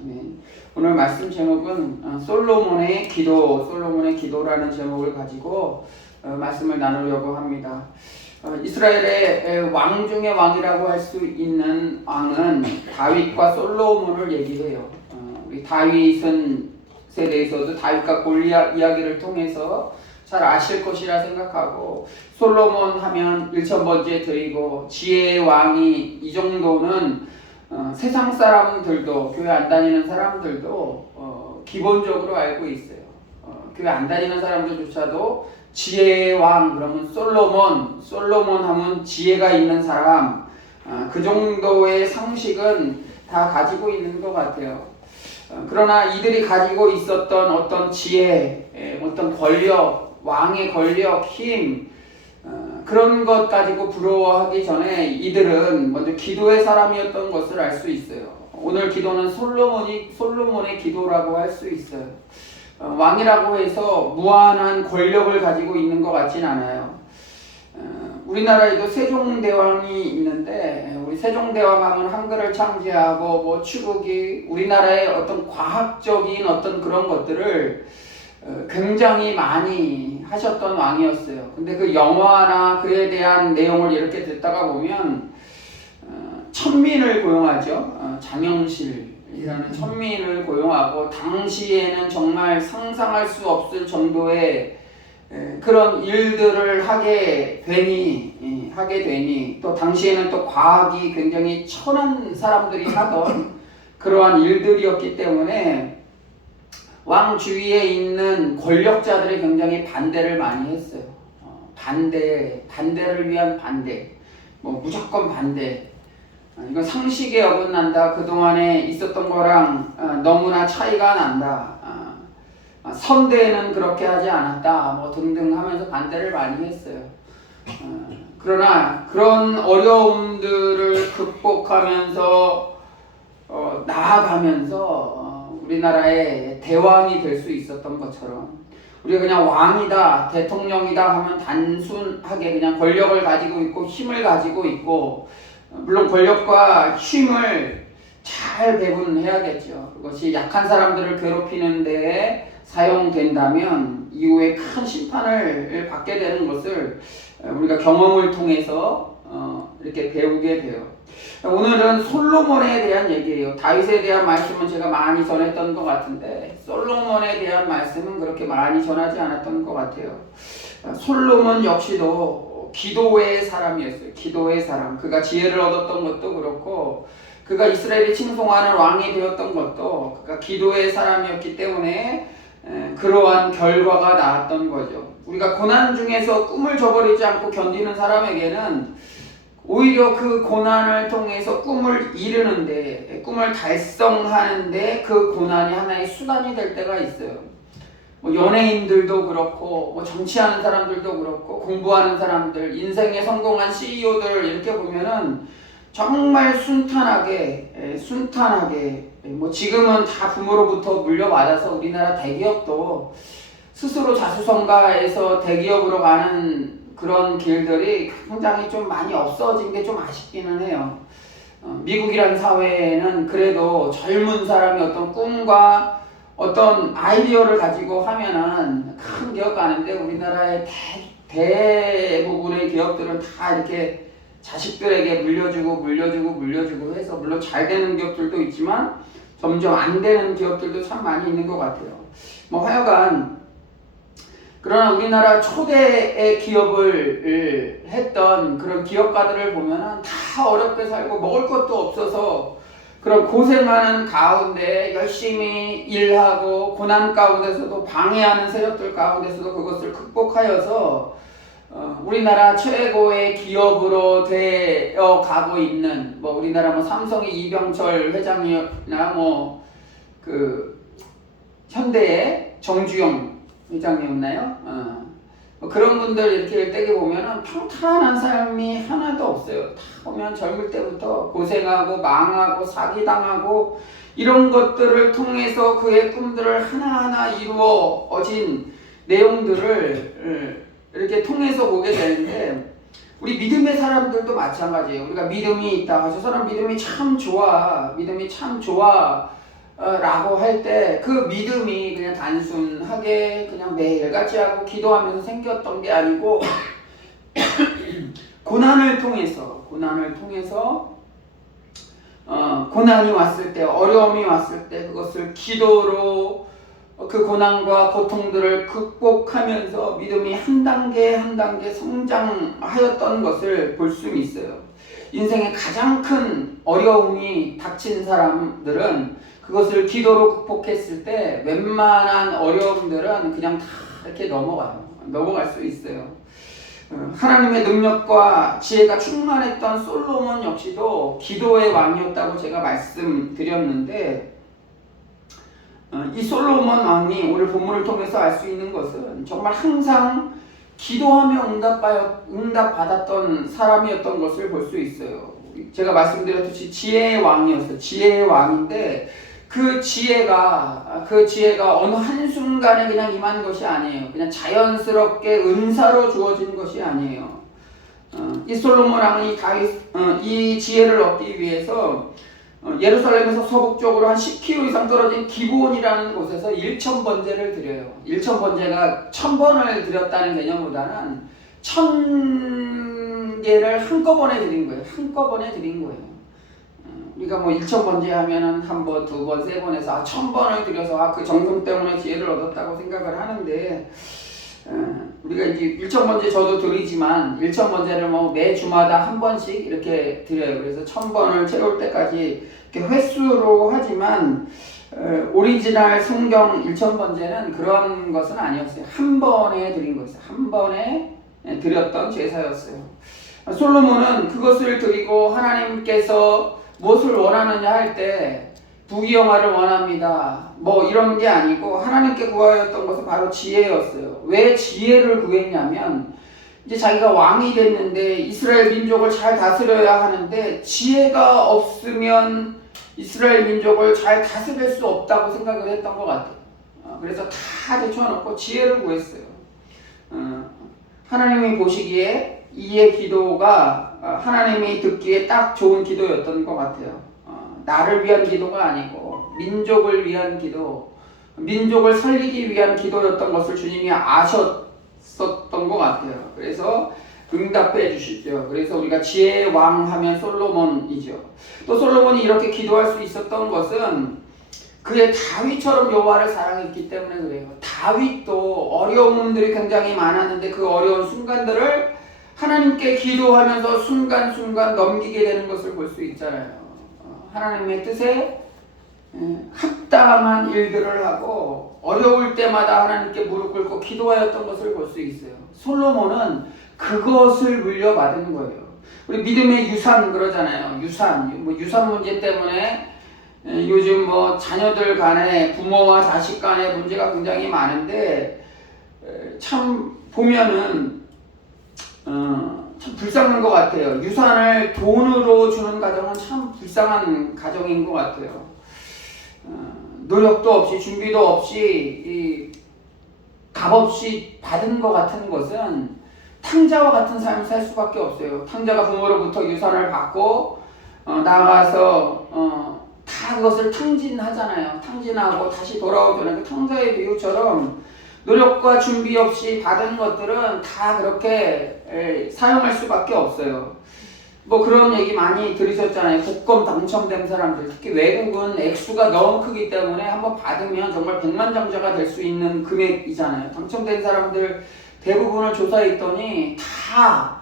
아멘. 오늘 말씀 제목은 솔로몬의 기도라는 제목을 가지고 말씀을 나누려고 합니다. 이스라엘의 왕 중의 왕이라고 할 수 있는 왕은 다윗과 솔로몬을 얘기해요. 우리 다윗은 세대에서도 다윗과 골리앗 이야기를 통해서 잘 아실 것이라 생각하고, 솔로몬 하면 1000번째 드리고 지혜의 왕이 이 정도는 세상 사람들도, 교회 안 다니는 사람들도 기본적으로 알고 있어요. 교회 안 다니는 사람들조차도 지혜의 왕 그러면 솔로몬 하면 지혜가 있는 사람, 그 정도의 상식은 다 가지고 있는 것 같아요. 그러나 이들이 가지고 있었던 어떤 지혜, 어떤 권력, 왕의 권력, 힘, 그런 것 가지고 부러워하기 전에 이들은 먼저 기도의 사람이었던 것을 알 수 있어요. 오늘 기도는 솔로몬의 기도라고 할 수 있어요. 왕이라고 해서 무한한 권력을 가지고 있는 것 같진 않아요. 우리나라에도 세종대왕이 있는데, 우리 세종대왕 하면 한글을 창제하고 뭐 추국이 우리나라의 어떤 과학적인 어떤 그런 것들을 굉장히 많이 하셨던 왕이었어요. 근데 그 영화나 그에 대한 내용을 이렇게 듣다가 보면 천민을 고용하죠. 장영실이라는 천민을 고용하고, 당시에는 정말 상상할 수 없을 정도의 그런 일들을 하게 되니 또 당시에는 또 과학이 굉장히 천한 사람들이 하던 그러한 일들이었기 때문에 왕 주위에 있는 권력자들이 굉장히 반대를 많이 했어요. 반대를 위한 반대, 뭐 무조건 반대. 이건 상식에 어긋난다. 그동안에 있었던 거랑 너무나 차이가 난다. 선대는 그렇게 하지 않았다. 뭐 등등 하면서 반대를 많이 했어요. 그러나 그런 어려움들을 극복하면서 나아가면서 우리나라의 대왕이 될 수 있었던 것처럼, 우리가 그냥 왕이다, 대통령이다 하면 단순하게 그냥 권력을 가지고 있고 힘을 가지고 있고, 물론 권력과 힘을 잘 배분해야겠죠. 그것이 약한 사람들을 괴롭히는 데에 사용된다면 이후에 큰 심판을 받게 되는 것을 우리가 경험을 통해서 이렇게 배우게 돼요. 오늘은 솔로몬에 대한 얘기예요. 다윗에 대한 말씀은 제가 많이 전했던 것 같은데 솔로몬에 대한 말씀은 그렇게 많이 전하지 않았던 것 같아요. 솔로몬 역시도 기도의 사람이었어요. 기도의 사람. 그가 지혜를 얻었던 것도 그렇고, 그가 이스라엘이 칭송하는 왕이 되었던 것도 그가 기도의 사람이었기 때문에 그러한 결과가 나왔던 거죠. 우리가 고난 중에서 꿈을 저버리지 않고 견디는 사람에게는 오히려 그 고난을 통해서 꿈을 이루는데, 꿈을 달성하는데 그 고난이 하나의 수단이 될 때가 있어요. 뭐 연예인들도 그렇고, 뭐 정치하는 사람들도 그렇고, 공부하는 사람들, 인생에 성공한 CEO들 이렇게 보면은 정말 순탄하게, 뭐 지금은 다 부모로부터 물려받아서 우리나라 대기업도 스스로 자수성가해서 대기업으로 가는 그런 길들이 굉장히 좀 많이 없어진 게 좀 아쉽기는 해요. 미국이라는 사회는 그래도 젊은 사람이 어떤 꿈과 어떤 아이디어를 가지고 하면은 큰 기업 가는데, 우리나라의 대부분의 기업들은 다 이렇게 자식들에게 물려주고 해서, 물론 잘 되는 기업들도 있지만 점점 안 되는 기업들도 참 많이 있는 것 같아요. 뭐 하여간, 그러나 우리나라 초대의 기업을 했던 그런 기업가들을 보면은 다 어렵게 살고 먹을 것도 없어서 그런 고생하는 가운데 열심히 일하고, 고난 가운데서도 방해하는 세력들 가운데서도 그것을 극복하여서 우리나라 최고의 기업으로 되어 가고 있는, 뭐 우리나라 뭐 삼성의 이병철 회장이나 뭐 그 현대의 정주영 회장이었나요? 그런 분들 이렇게 일대기 보면은 평탄한 삶이 하나도 없어요. 다 보면 젊을 때부터 고생하고 망하고 사기당하고 이런 것들을 통해서 그의 꿈들을 하나하나 이루어진 내용들을 이렇게 통해서 보게 되는데, 우리 믿음의 사람들도 마찬가지예요. 우리가 믿음이 있다. 저 사람 믿음이 참 좋아. 라고 할 때 그 믿음이 그냥 단순하게 그냥 매일같이 하고 기도하면서 생겼던 게 아니고 고난을 통해서 고난이 왔을 때, 어려움이 왔을 때 그것을 기도로 그 고난과 고통들을 극복하면서 믿음이 한 단계 한 단계 성장하였던 것을 볼 수 있어요. 인생의 가장 큰 어려움이 닥친 사람들은 그것을 기도로 극복했을 때 웬만한 어려움들은 그냥 다 이렇게 넘어갈 수 있어요. 하나님의 능력과 지혜가 충만했던 솔로몬 역시도 기도의 왕이었다고 제가 말씀드렸는데, 이 솔로몬 왕이 오늘 본문을 통해서 알 수 있는 것은 정말 항상 기도하며 응답받았던 사람이었던 것을 볼 수 있어요. 제가 말씀드렸듯이 지혜의 왕이었어요. 지혜의 왕인데 그 지혜가 어느 한순간에 그냥 임한 것이 아니에요. 그냥 자연스럽게 은사로 주어진 것이 아니에요. 이 솔로몬 왕이 이 지혜를 얻기 위해서 예루살렘에서 서북쪽으로 한 10km 이상 떨어진 기브온이라는 곳에서 1000번제를 드려요. 1000번제가 1000번을 드렸다는 개념보다는 1000개를 한꺼번에 드린 거예요. 우리가 뭐 1000번제 하면은 한 번, 두 번, 세 번 해서 1000번을 드려서 그 정성 때문에 지혜를 얻었다고 생각을 하는데, 우리가 이제 1000번제 저도 드리지만 1000번제를 뭐 매 주마다 한 번씩 이렇게 드려요. 그래서 1000번을 채울 때까지 이렇게 횟수로 하지만 오리지널 성경 1000번제는 그런 것은 아니었어요. 한 번에 드린 거였어요. 한 번에 드렸던 제사였어요. 솔로몬은 그것을 드리고 하나님께서 무엇을 원하느냐 할 때 부귀영화를 원합니다. 뭐 이런 게 아니고 하나님께 구하였던 것은 바로 지혜였어요. 왜 지혜를 구했냐면 이제 자기가 왕이 됐는데 이스라엘 민족을 잘 다스려야 하는데 지혜가 없으면 이스라엘 민족을 잘 다스릴 수 없다고 생각을 했던 것 같아요. 그래서 다 제쳐놓고 지혜를 구했어요. 하나님이 보시기에 이의 기도가 하나님이 듣기에 딱 좋은 기도였던 것 같아요. 나를 위한 기도가 아니고 민족을 위한 기도, 민족을 살리기 위한 기도였던 것을 주님이 아셨었던 것 같아요. 그래서 응답해 주시죠. 그래서 우리가 지혜의 왕 하면 솔로몬이죠. 또 솔로몬이 이렇게 기도할 수 있었던 것은 그의 다윗처럼 여호와를 사랑했기 때문에 그래요. 다윗도 어려움들이 굉장히 많았는데 그 어려운 순간들을 하나님께 기도하면서 순간순간 넘기게 되는 것을 볼 수 있잖아요. 하나님의 뜻에 합당한 일들을 하고 어려울 때마다 하나님께 무릎 꿇고 기도하였던 것을 볼 수 있어요. 솔로몬은 그것을 물려받은 거예요. 우리 믿음의 유산 그러잖아요. 유산 문제 때문에 요즘 뭐 자녀들 간에 부모와 자식 간의 문제가 굉장히 많은데 참 보면은 참 불쌍한 것 같아요. 유산을 돈으로 주는 가정은 참 불쌍한 가정인 것 같아요. 노력도 없이 준비도 없이 값없이 받은 것 같은 것은 탕자와 같은 삶을 살 수밖에 없어요. 탕자가 부모로부터 유산을 받고 나가서 다 그것을 탕진하잖아요. 탕진하고 다시 돌아오잖아요. 그 탕자의 비유처럼 노력과 준비 없이 받은 것들은 다 그렇게 사용할 수밖에 없어요. 뭐 그런 얘기 많이 들으셨잖아요. 복권 당첨된 사람들, 특히 외국은 액수가 너무 크기 때문에 한번 받으면 정말 백만장자가 될 수 있는 금액이잖아요. 당첨된 사람들 대부분을 조사했더니 다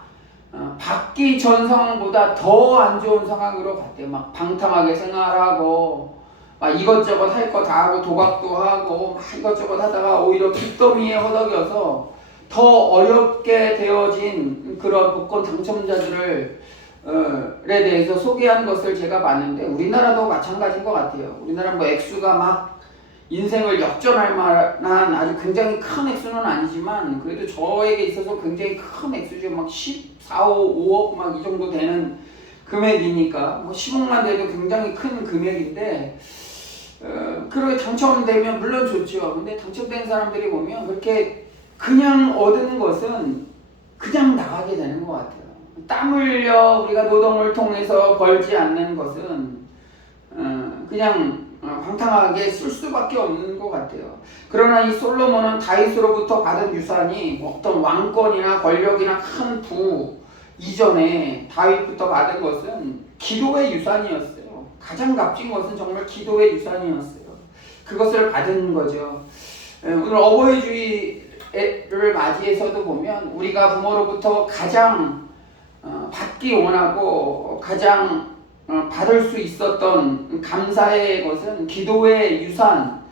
받기 전 상황보다 더 안 좋은 상황으로 갔대요. 막 방탕하게 생활하고 막 이것저것 할 거 다 하고 도박도 하고 막 이것저것 하다가 오히려 빚더미에 허덕여서 더 어렵게 되어진 그런 복권 당첨자들을 대해서 소개한 것을 제가 봤는데 우리나라도 마찬가지인 것 같아요. 우리나라 뭐 액수가 막 인생을 역전할 만한 아주 굉장히 큰 액수는 아니지만 그래도 저에게 있어서 굉장히 큰 액수죠. 막 14, 5억 막 이 정도 되는 금액이니까 뭐 10억만 돼도 굉장히 큰 금액인데 그렇게 당첨되면 물론 좋죠. 근데 당첨된 사람들이 보면 그렇게 그냥 얻은 것은 그냥 나가게 되는 것 같아요. 땀 흘려 우리가 노동을 통해서 벌지 않는 것은 그냥 방탕하게 쓸 수밖에 없는 것 같아요. 그러나 이 솔로몬은 다윗으로부터 받은 유산이 어떤 왕권이나 권력이나 큰 부 이전에 다윗부터 받은 것은 기도의 유산이었어요. 가장 값진 것은 정말 기도의 유산이었어요. 그것을 받은 거죠. 오늘 어버이 주일을 맞이해서도 보면 우리가 부모로부터 가장 받기 원하고 가장 받을 수 있었던 감사의 것은 기도의 유산,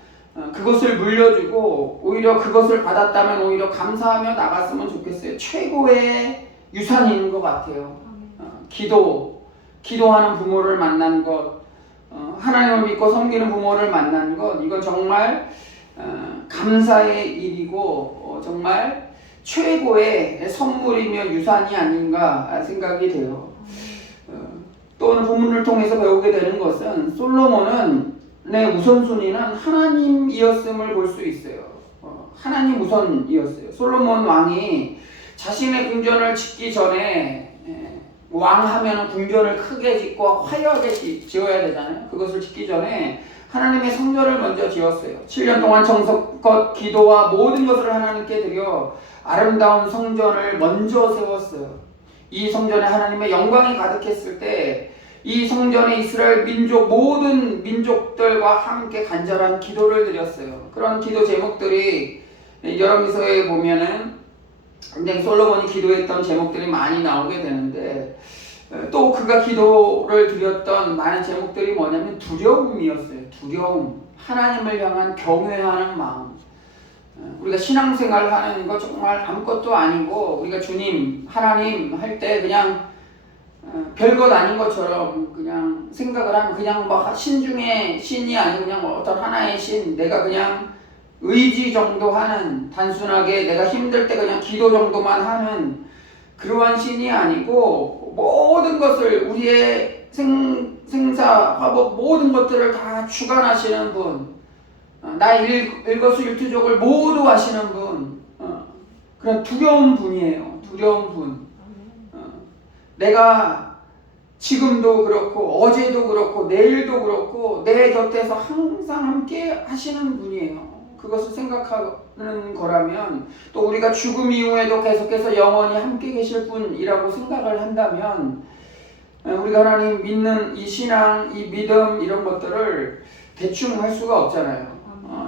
그것을 물려주고 오히려 그것을 받았다면 오히려 감사하며 나갔으면 좋겠어요. 최고의 유산이 있는 것 같아요. 기도하는 부모를 만난 것, 하나님을 믿고 섬기는 부모를 만난 것, 이건 정말 감사의 일이고 정말 최고의 선물이며 유산이 아닌가 생각이 돼요. 또 오늘 본문을 통해서 배우게 되는 것은 솔로몬의 우선순위는 하나님이었음을 볼 수 있어요. 하나님 우선이었어요. 솔로몬 왕이 자신의 궁전을 짓기 전에 왕하면 궁전을 크게 짓고 화려하게 지어야 되잖아요. 그것을 짓기 전에 하나님의 성전을 먼저 지었어요. 7년 동안 정성껏 기도와 모든 것을 하나님께 드려 아름다운 성전을 먼저 세웠어요. 이 성전에 하나님의 영광이 가득했을 때 이 성전에 이스라엘 민족 모든 민족들과 함께 간절한 기도를 드렸어요. 그런 기도 제목들이 열왕기서에 보면은 굉장히 솔로몬이 기도했던 제목들이 많이 나오게 되는데 또 그가 기도를 드렸던 많은 제목들이 뭐냐면 두려움이었어요. 두려움, 하나님을 향한 경외하는 마음. 우리가 신앙생활 하는 거 정말 아무것도 아니고 우리가 주님, 하나님 할 때 그냥 별것 아닌 것처럼 그냥 생각을 하면 그냥 뭐 신 중에 신이 아니고 그냥 어떤 하나의 신, 내가 그냥 의지 정도 하는, 단순하게 내가 힘들 때 그냥 기도 정도만 하는 그러한 신이 아니고 모든 것을 우리의 생사, 화복 모든 것들을 다 주관하시는 분, 나의 일거수일투족을 모두 하시는 분, 그런 두려운 분이에요. 두려운 분. 내가 지금도 그렇고 어제도 그렇고 내일도 그렇고 내 곁에서 항상 함께 하시는 분이에요. 그것을 생각하는 거라면 또 우리가 죽음 이후에도 계속해서 영원히 함께 계실 분이라고 생각을 한다면 우리가 하나님 믿는 이 신앙, 이 믿음 이런 것들을 대충 할 수가 없잖아요.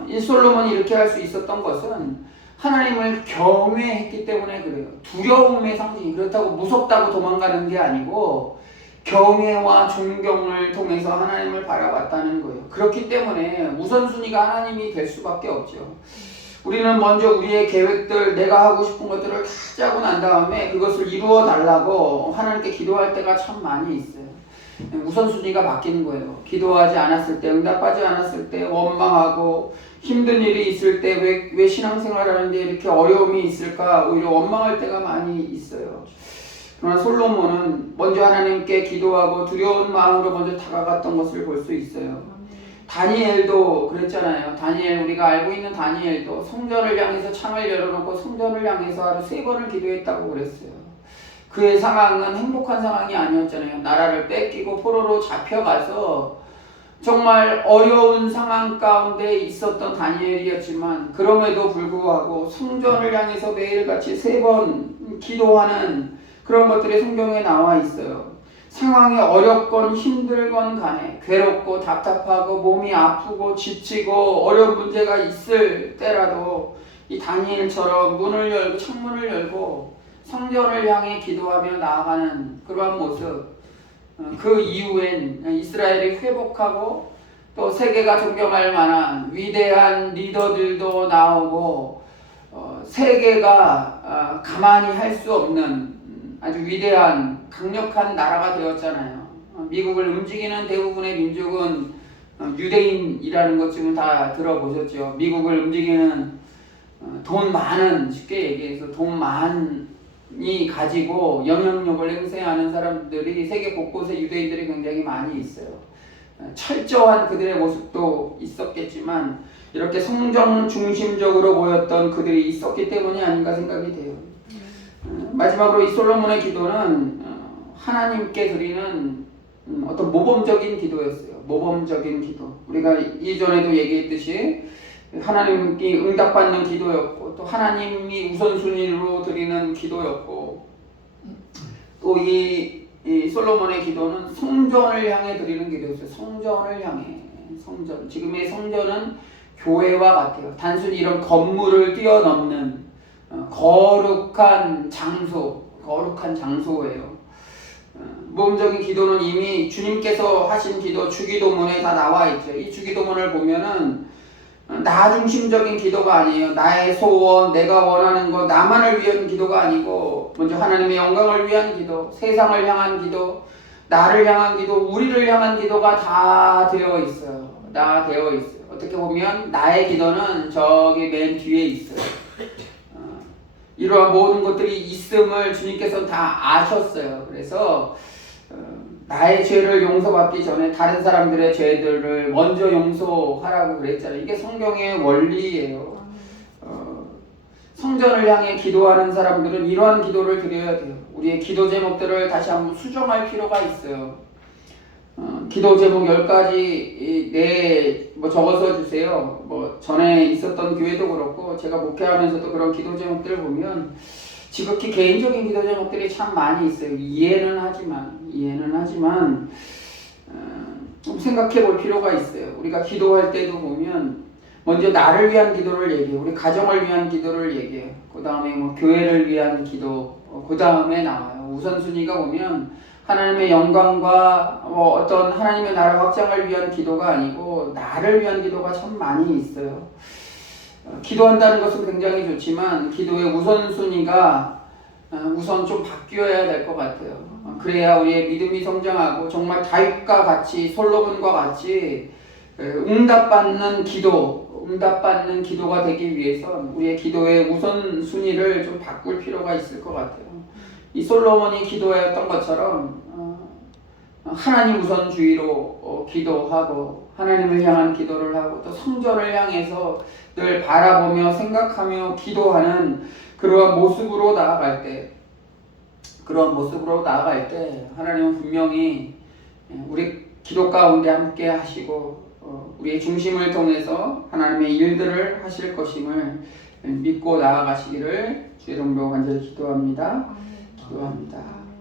이 솔로몬이 이렇게 할 수 있었던 것은 하나님을 경외했기 때문에 그래요. 두려움의 상징이 그렇다고 무섭다고 도망가는 게 아니고 경외와 존경을 통해서 하나님을 바라봤다는 거예요. 그렇기 때문에 우선순위가 하나님이 될 수밖에 없죠. 우리는 먼저 우리의 계획들, 내가 하고 싶은 것들을 다 짜고 난 다음에 그것을 이루어 달라고 하나님께 기도할 때가 참 많이 있어요. 우선순위가 바뀌는 거예요. 기도하지 않았을 때, 응답하지 않았을 때, 원망하고 힘든 일이 있을 때 왜 신앙생활 하는데 이렇게 어려움이 있을까 오히려 원망할 때가 많이 있어요. 그러나 솔로몬은 먼저 하나님께 기도하고 두려운 마음으로 먼저 다가갔던 것을 볼 수 있어요. 다니엘도 그랬잖아요. 다니엘, 우리가 알고 있는 다니엘도 성전을 향해서 창을 열어놓고 성전을 향해서 하루 3번을 기도했다고 그랬어요. 그의 상황은 행복한 상황이 아니었잖아요. 나라를 뺏기고 포로로 잡혀가서 정말 어려운 상황 가운데 있었던 다니엘이었지만 그럼에도 불구하고 성전을 향해서 매일같이 3번 기도하는 그런 것들이 성경에 나와 있어요. 상황이 어렵건 힘들건 간에 괴롭고 답답하고 몸이 아프고 지치고 어려운 문제가 있을 때라도 이 다니엘처럼 문을 열고 창문을 열고 성전을 향해 기도하며 나아가는 그러한 모습, 그 이후엔 이스라엘이 회복하고 또 세계가 존경할 만한 위대한 리더들도 나오고 세계가 가만히 할 수 없는 아주 위대한 강력한 나라가 되었잖아요. 미국을 움직이는 대부분의 민족은 유대인이라는 것 지금 다 들어보셨죠. 미국을 움직이는 돈 많은, 쉽게 얘기해서 돈 많이 가지고 영향력을 행사하는 사람들이 세계 곳곳에 유대인들이 굉장히 많이 있어요. 철저한 그들의 모습도 있었겠지만 이렇게 성전 중심적으로 보였던 그들이 있었기 때문이 아닌가 생각이 돼요. 마지막으로 이 솔로몬의 기도는 하나님께 드리는 어떤 모범적인 기도였어요. 모범적인 기도. 우리가 이전에도 얘기했듯이 하나님이 응답받는 기도였고 또 하나님이 우선순위로 드리는 기도였고 또 이 솔로몬의 기도는 성전을 향해 드리는 기도였어요. 성전을 향해. 성전. 지금의 성전은 교회와 같아요. 단순히 이런 건물을 뛰어넘는 거룩한 장소예요. 모범적인 기도는 이미 주님께서 하신 기도 주기도문에 다 나와 있죠. 이 주기도문을 보면은 나 중심적인 기도가 아니에요. 나의 소원, 내가 원하는 것, 나만을 위한 기도가 아니고 먼저 하나님의 영광을 위한 기도, 세상을 향한 기도, 나를 향한 기도, 우리를 향한 기도가 다 되어 있어요. 다 되어 있어요. 어떻게 보면 나의 기도는 저기 맨 뒤에 있어요. 이러한 모든 것들이 있음을 주님께서는 다 아셨어요. 그래서 나의 죄를 용서받기 전에 다른 사람들의 죄들을 먼저 용서하라고 그랬잖아요. 이게 성경의 원리예요. 성전을 향해 기도하는 사람들은 이러한 기도를 드려야 돼요. 우리의 기도 제목들을 다시 한번 수정할 필요가 있어요. 기도 제목 10가지 적어서 주세요. 전에 있었던 교회도 그렇고 제가 목회하면서도 그런 기도 제목들을 보면 지극히 개인적인 기도 제목들이 참 많이 있어요. 이해는 하지만 좀 생각해 볼 필요가 있어요. 우리가 기도할 때도 보면 먼저 나를 위한 기도를 얘기해요. 우리 가정을 위한 기도를 얘기해요. 그 다음에 교회를 위한 기도, 그 다음에 나와요. 우선순위가 보면 하나님의 영광과 어떤 하나님의 나라 확장을 위한 기도가 아니고 나를 위한 기도가 참 많이 있어요. 기도한다는 것은 굉장히 좋지만 기도의 우선순위가 우선 좀 바뀌어야 될 것 같아요. 그래야 우리의 믿음이 성장하고 정말 다윗과 같이 솔로몬과 같이 응답받는 기도가 되기 위해선 우리의 기도의 우선순위를 좀 바꿀 필요가 있을 것 같아요. 이 솔로몬이 기도했던 것처럼 하나님 우선주의로 기도하고 하나님을 향한 기도를 하고 또 성전을 향해서 늘 바라보며 생각하며 기도하는 그러한 모습으로 나아갈 때 하나님은 분명히 우리 기도 가운데 함께 하시고 우리의 중심을 통해서 하나님의 일들을 하실 것임을 믿고 나아가시기를 주 이름으로 간절히 기도합니다.